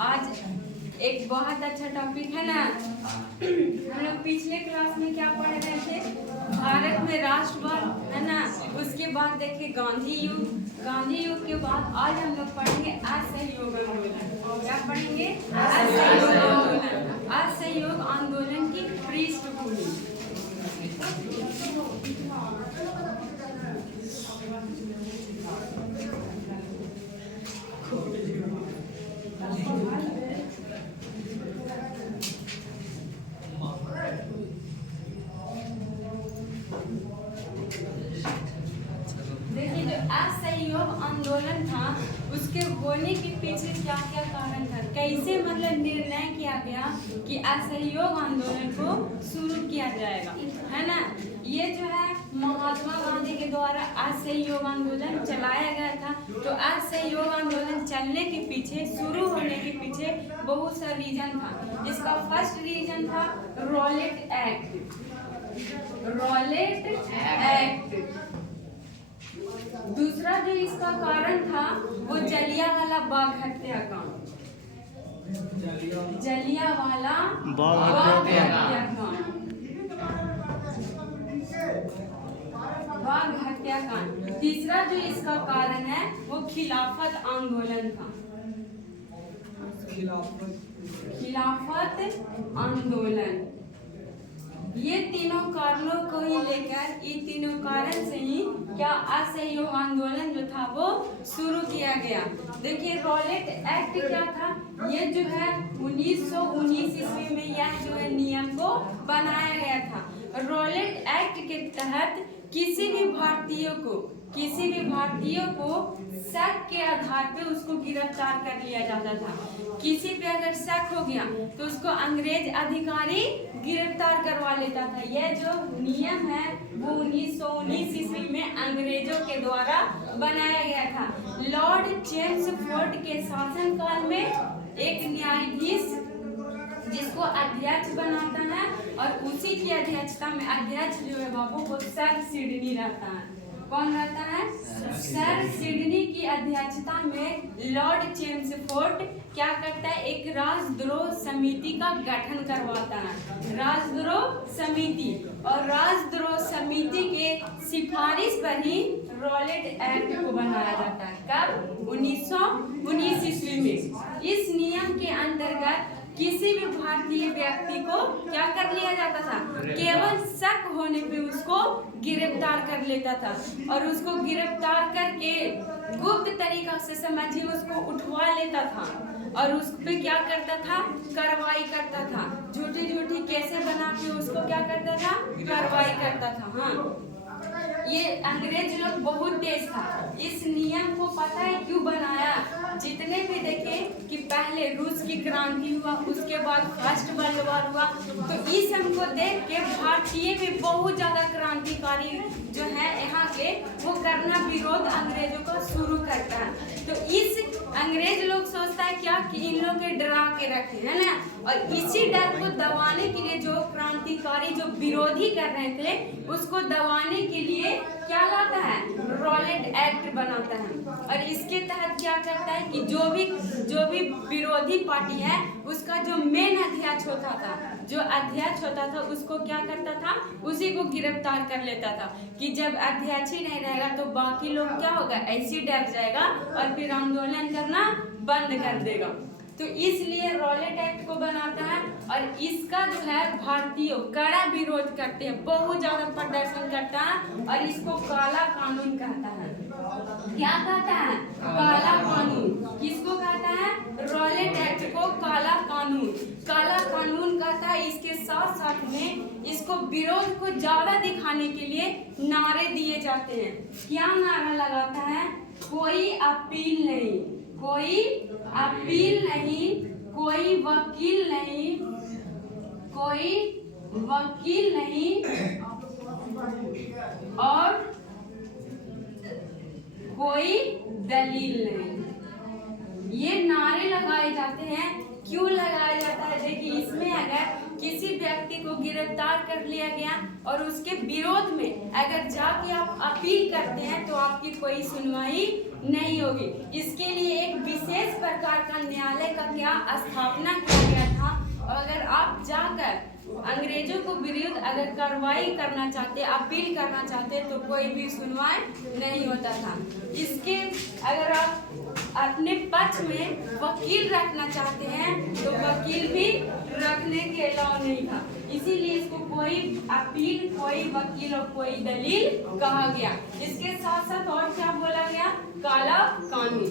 आज एक बहुत अच्छा टॉपिक है ना। हम लोग पिछले क्लास में क्या पढ़ रहे थे? भारत में राष्ट्रवाद है ना। उसके बाद देखिए गांधी युग के बाद आज हम लोग पढ़ेंगे असहयोग आंदोलन। क्या पढ़ेंगे? असहयोग आंदोलन। असहयोग आंदोलन की पृष्ठभूमि। देखिए जो असहयोग आंदोलन था उसके होने के पीछे क्या क्या कारण था, कैसे मतलब निर्णय किया गया कि असहयोग आंदोलन को शुरू किया जाएगा, है ना। ये जो है महात्मा गांधी के द्वारा असहयोग आंदोलन चलाया गया था। तो असहयोग आंदोलन चलने के पीछे, शुरू होने के पीछे बहुत सा रीजन था। इसका फर्स्ट रीजन था रॉलेट एक्ट। दूसरा जो इसका कारण था वो जलियांवाला बाग हत्याकांड। जलियांवाला बाग हत्याकांड। तीसरा जो इसका कारण है वो खिलाफत आंदोलन था। खिलाफत आंदोलन। ये तीनों कारणों को ही लेकर, इन तीनों कारण से ही क्या असहयोग आंदोलन जो था वो शुरू किया गया। देखिए रॉलेट एक्ट क्या था? ये जो है 1919 ईस्वी में यह जो है नियम को बनाया गया था। रॉलेट एक्ट के तहत किसी भी भारतीय को शक के आधार पे उसको गिरफ्तार कर लिया जाता था। किसी पे अगर शक हो गया तो उसको अंग्रेज अधिकारी गिरफ्तार करवा लेता था। यह जो नियम है वो 1919 ईस्वी में अंग्रेजों के द्वारा बनाया गया था। लॉर्ड चेम्सफोर्ड के शासनकाल में एक न्यायाधीश जिसको अध्यक्ष बनाता है और उसी की अध्यक्षता में, अध्यक्ष जो है बाबू वो सर सिडनी रहता है। कौन रहता है? सर सिडनी की अध्यक्षता में लॉर्ड चेम्सफोर्ड क्या करता है? एक राजद्रोह समिति का गठन करवाता है। राजद्रोह समिति, और राजद्रोह समिति के सिफारिश पर ही रॉलेट एक्ट को बनाया जाता है। कब? 1919 ईस्वी में। इस नियम के अंतर्गत किसी भी भारतीय व्यक्ति को क्या कर लिया जाता था? केवल शक होने पे उसको गिरफ्तार कर लेता था, और उसको गिरफ्तार करके गुप्त तरीका से समझिए उसको उठवा लेता था, और उस पे क्या करता था? कार्रवाई करता था। झूठी केसें बना के उसको क्या करता था? कार्रवाई करता था। हाँ, ये अंग्रेज लोग बहुत तेज था। इस नियम को पता है क्यों बनाया? जितने भी देखे कि पहले रूस की क्रांति हुआ, उसके बाद फर्स्ट वर्ल्ड वॉर हुआ, तो इस हमको देख के भारतीय भी बहुत ज्यादा क्रांतिकारी जो है यहाँ के वो करना, विरोध अंग्रेजों का शुरू करता है। तो इस अंग्रेज लोग सोचता है क्या कि इन लोग के डरा के रखे, है ना, और इसी डर को दबाने के लिए जो क्रांतिकारी जो विरोधी कर रहे थे उसको दबाने के लिए क्या लाता है? रॉलेट एक्ट बनाता है। और इसके तहत क्या करता है कि जो भी विरोधी पार्टी है उसका जो मेन अध्यक्ष होता था उसको क्या करता था? उसी को गिरफ्तार कर लेता था कि जब अध्यक्ष ही नहीं रहेगा तो बाकी लोग क्या होगा? ऐसे डर जाएगा और फिर आंदोलन करना बंद कर देगा। तो इसलिए रॉलेट एक्ट को बनाता है, और इसका जो है भारतीय कड़ा विरोध करते हैं, बहुत ज्यादा प्रदर्शन करता है, और इसको काला कानून कहता है। क्या कहता है? काला कानून। किसको कहता है? रॉलेट एक्ट को काला कानून कहता है। इसके साथ साथ में इसको विरोध को ज्यादा दिखाने के लिए नारे दिए जाते हैं। क्या नारा लगाता है? कोई अपील नहीं, कोई अपील नहीं, कोई वकील नहीं, कोई वकील नहीं, और कोई दलील नहीं। ये नारे लगाए जाते हैं। क्यों लगाया जाता है? देखिए इसमें अगर किसी व्यक्ति को गिरफ्तार कर लिया गया और उसके विरोध में अगर जाके आप अपील करते हैं तो आपकी कोई सुनवाई नहीं होगी। इसके लिए एक विशेष प्रकार का न्यायालय का क्या स्थापना किया गया था। और अगर आप जाकर अंग्रेजों को विरुद्ध अगर कार्रवाई करना चाहते, अपील करना चाहते तो कोई भी सुनवाई नहीं होता था। इसके अगर आप अपने पक्ष में वकील रखना चाहते हैं तो वकील भी रखने के अलाउ नहीं था। इसीलिए इसको कोई अपील, कोई वकील और कोई दलील कहा गया। इसके साथ साथ और क्या बोला गया, काला कानून।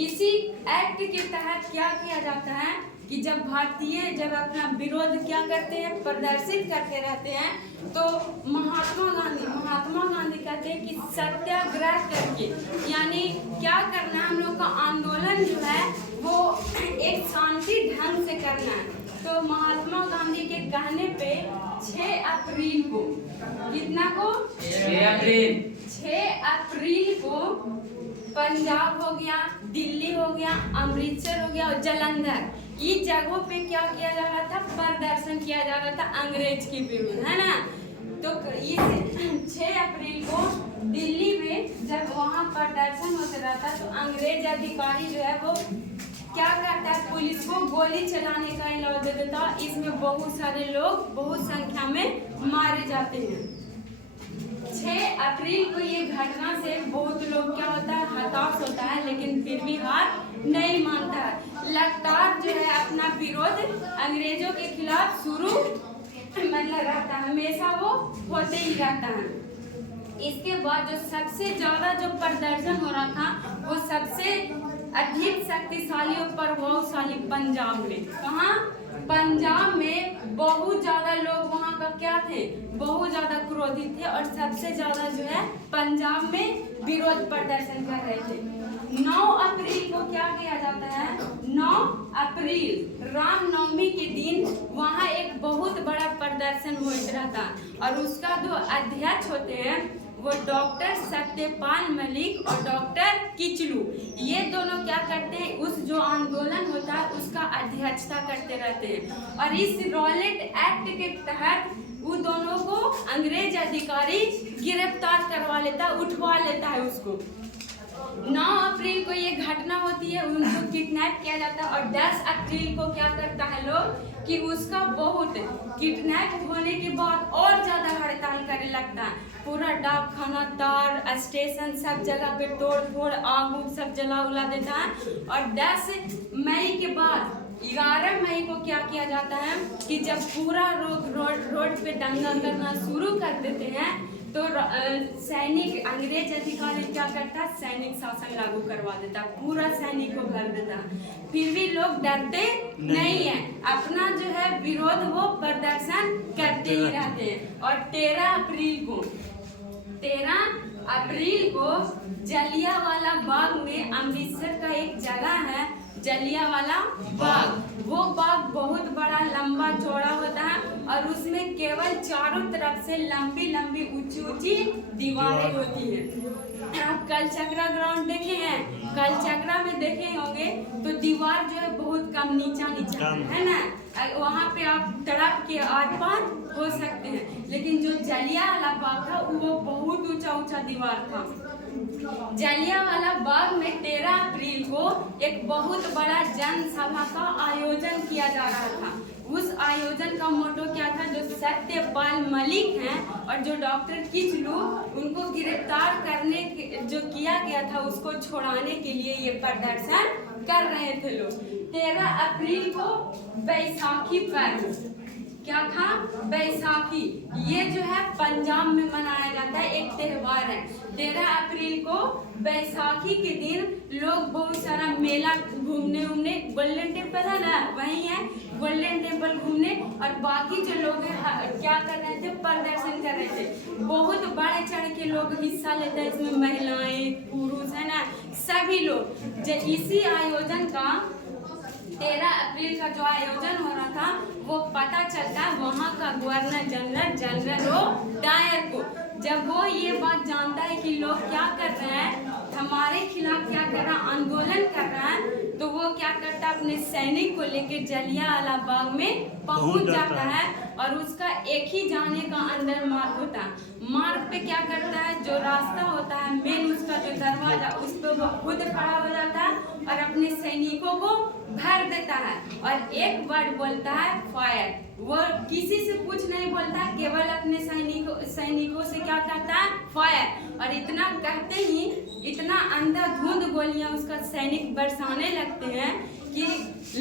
इसी एक्ट के तहत क्या किया जाता है कि जब भारतीय जब अपना विरोध क्या करते हैं, प्रदर्शित करते रहते हैं, तो महात्मा गांधी कहते हैं कि सत्याग्रह करके, यानी क्या करना है, हम लोग का आंदोलन जो है वो एक शांति ढंग से करना है। तो महात्मा गांधी के कहने पे 6 अप्रैल को, कितना को, 6 अप्रैल को पंजाब हो गया, दिल्ली हो गया, अमृतसर हो गया और जालंधर, इस जगहों पे क्या किया जा रहा था, प्रदर्शन किया जा रहा था अंग्रेज के विरुद्ध, है ना। तो इस 6 अप्रैल को दिल्ली में जब वहाँ प्रदर्शन होता रहता तो अंग्रेज अधिकारी जो है वो क्या करता है, पुलिस को गोली चलाने का अलाउ दे देता। इसमें बहुत सारे लोग बहुत संख्या में मारे जाते हैं। 6 अप्रैल को ये घटना से बहुत लोग क्या होता है, हताश होता है, लेकिन फिर भी हार नहीं मानता है। लगातार जो है अपना विरोध अंग्रेजों के खिलाफ शुरू मतलब रहता है, हमेशा वो होते ही रहता है। इसके बाद जो सबसे ज्यादा जो प्रदर्शन हो रहा था वो सबसे अधिक शक्तिशाली और प्रभावशाली पंजाब में। कहाँ, पंजाब में बहुत ज्यादा लोग वहाँ का क्या थे, बहुत ज्यादा क्रोधित थे और सबसे ज्यादा जो है पंजाब में विरोध प्रदर्शन कर रहे थे। 9 अप्रैल को क्या किया जाता है, 9 अप्रैल रामनवमी के दिन वहाँ एक बहुत बड़ा प्रदर्शन हो रहा था और उसका जो अध्यक्ष होते हैं वो डॉक्टर सत्यपाल मलिक और डॉक्टर किचलू, ये दोनों क्या करते हैं, उस जो आंदोलन होता है उसका अध्यक्षता करते रहते हैं। और इस रॉलेट एक्ट के तहत वो दोनों को अंग्रेज अधिकारी गिरफ्तार करवा लेता, उठवा लेता है उसको। 9 अप्रैल को ये घटना होती है, उनको किडनैप किया जाता है और 10 अप्रैल को क्या करता है लोग कि उसका बहुत किडनैप होने के बाद और ज्यादा हड़ताल करने लगता है। पूरा डाक खाना, तार स्टेशन सब जगह पे तोड़ फोड़, आग उग सब जला उला देता है। और 10 मई के बाद 11 मई को क्या किया जाता है कि जब पूरा रोड पे दंगा करना शुरू कर देते हैं तो सैनिक, अंग्रेज अधिकारी क्या करता है, सैनिक शासन लागू करवा देता, पूरा सैनिक को भर देता। फिर भी लोग डरते नहीं है, अपना जो है विरोध वो प्रदर्शन करते ही रहते हैं। और 13 अप्रैल को जलियांवाला बाग में, अमृतसर का एक जगह है जलियांवाला बाग, वो बाग बहुत बड़ा लंबा चौड़ा होता है और उसमें केवल चारों तरफ से लंबी लंबी ऊंची ऊंची दीवारें होती है। आप कल चक्रा ग्राउंड देखे हैं, कल चक्रा में देखे होंगे तो दीवार जो है बहुत कम नीचा है ना, वहाँ पे आप तड़प के आर पार हो सकते हैं। लेकिन जो जलियांवाला बाग था वो बहुत ऊंचा दीवार था। जलियांवाला बाग में 13 अप्रैल को एक बहुत बड़ा जनसभा का आयोजन किया जा रहा था। उस आयोजन का मोटो क्या था, जो सत्यपाल मलिक हैं और जो डॉक्टर किचलू, उनको गिरफ्तार करने जो किया गया था उसको छुड़ाने के लिए ये प्रदर्शन कर रहे थे लोग। 13 अप्रैल को बैसाखी पर्व, क्या था, बैसाखी, ये जो है पंजाब में मनाया जाता है, एक त्योहार है। 13 अप्रैल को बैसाखी के दिन लोग बहुत सारा मेला घूमने, गोल्डन टेम्पल है ना, वही है गोल्डन टेम्पल घूमने, और बाकी जो लोग हैं क्या कर रहे थे, प्रदर्शन कर रहे थे। बहुत बढ़ चढ़ के लोग हिस्सा लेते हैं इसमें, महिलाएं, पुरुष, है ना, सभी लोग। इसी आयोजन का 13 अप्रैल का जो आयोजन हो रहा था वो पता चलता वहाँ का गवर्नर जनरल ओ डायर को, जब वो ये बात जानता है कि लोग क्या कर रहे हैं, हमारे खिलाफ क्या कर रहा है, आंदोलन कर रहा है, तो वो क्या करता है, अपने सैनिक को लेकर जलियांवाला बाग में पहुंच जाता है और उसका एक ही जाने का अंदर मार्ग होता है। मार्ग पे क्या करता है, जो रास्ता होता है मेन, उसका जो दरवाजा, उस पर वो खुद खड़ा हो जाता है और अपने सैनिकों को भर देता है और एक वर्ड बोलता है फायर। वो किसी से कुछ नहीं बोलता, केवल अपने सैनिकों से क्या कहता है, फायर। और इतना कहते ही इतना अंधाधुंध गोलियां उसका सैनिक बरसाने लगते हैं कि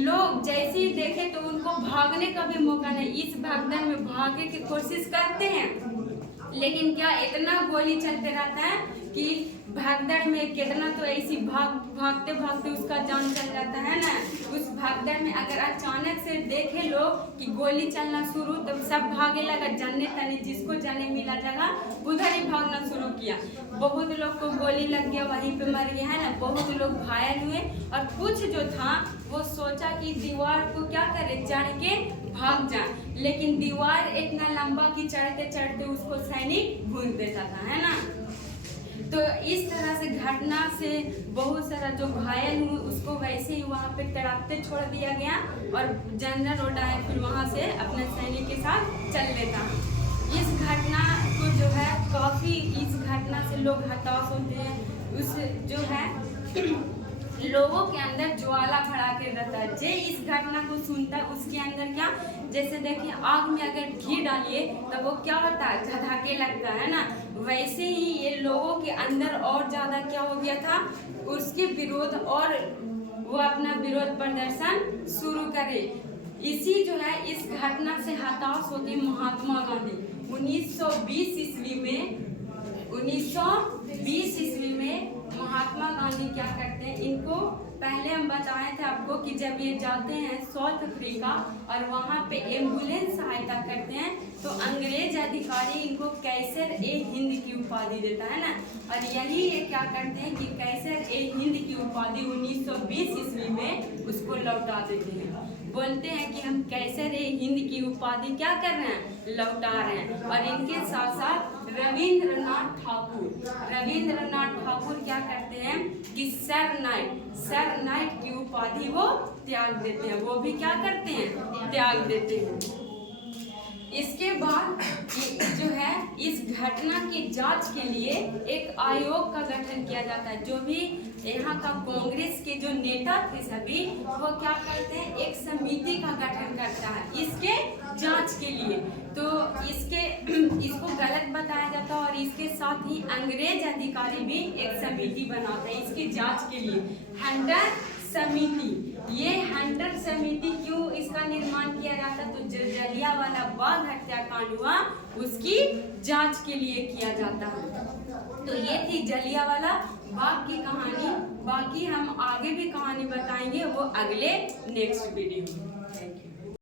लोग जैसे ही देखे तो उनको भागने का भी मौका नहीं, इस भागदौड़ में भागने की कोशिश करते हैं, लेकिन क्या इतना गोली चलते रहता है कि भागदौड़ में कितना तो ऐसी भागते भागते उसका जान चल जाता है ना। उस भागदौड़ में अगर अचानक से देखे लोग कि गोली चलना शुरू, तो सब भागे लगा, जन्ने तने जिसको जाने मिला जगह उधर ही भागना शुरू किया। बहुत लोग को गोली लग गया, वहीं पे मर गया है ना, बहुत लोग घायल हुए और कुछ जो था वो सोचा कि दीवार को क्या करे, चढ़ के भाग जाए, लेकिन दीवार इतना लंबा कि चढ़ते चढ़ते उसको सैनिक भून देता था, है ना। तो इस तरह से घटना से बहुत सारा जो घायल हुए उसको वैसे ही वहाँ पे तड़पते छोड़ दिया गया और जनरल रोडाय फिर वहाँ से अपने सैनिक के साथ चल लेता। इस घटना को जो है काफ़ी, इस घटना से लोग हताश होते हैं। उस जो है लोगों के अंदर ज्वाला भड़ा के रहता है। जे इस घटना को सुनता है उसके अंदर क्या, जैसे देखिए आग में अगर घी डालिए तो वो क्या होता है, धधके लगता है ना, वैसे ही ये लोगों के अंदर और ज़्यादा क्या हो गया था, उसके विरोध, और वो अपना विरोध प्रदर्शन शुरू करे। इसी जो है इस घटना से हताश होकर महात्मा गांधी 1920 ईस्वी में महात्मा गांधी क्या करते हैं, इनको पहले हम बताए थे आपको कि जब ये जाते हैं साउथ अफ्रीका और वहाँ पे एम्बुलेंस सहायता करते हैं, तो अंग्रेज अधिकारी इनको कैसर-ए-हिंद की उपाधि देता है ना। और यही ये क्या करते हैं कि कैसर-ए-हिंद की उपाधि 1920 ईस्वी में उसको लौटा देते हैं। बोलते हैं कि हम कैसर-ए-हिंद की उपाधि क्या कर रहे हैं, लौटा रहे हैं। और इनके साथ साथ रविंद्रनाथ ठाकुर क्या करते हैं कि सर नाइट की उपाधि वो त्याग देते हैं, वो भी क्या करते हैं, त्याग देते हैं। इसके बाद जो है इस घटना की जांच के लिए एक आयोग का गठन किया जाता है। जो भी यहाँ का कांग्रेस के जो नेता थे सभी, वो क्या करते हैं, एक समिति का गठन करता है इसके जांच के लिए। तो इसको गलत बताया जाता है और इसके साथ ही अंग्रेज अधिकारी भी एक समिति बनाते हैं इसकी जांच के लिए, हंटर समिति। ये हंटर समिति क्यों इसका निर्माण किया जाता है, तो जलियांवाला बाग हत्याकांड हुआ उसकी जांच के लिए किया जाता है। तो ये थी जलियांवाला बाग की कहानी। बाकी हम आगे भी कहानी बताएंगे, वो अगले नेक्स्ट वीडियो में। Thank you.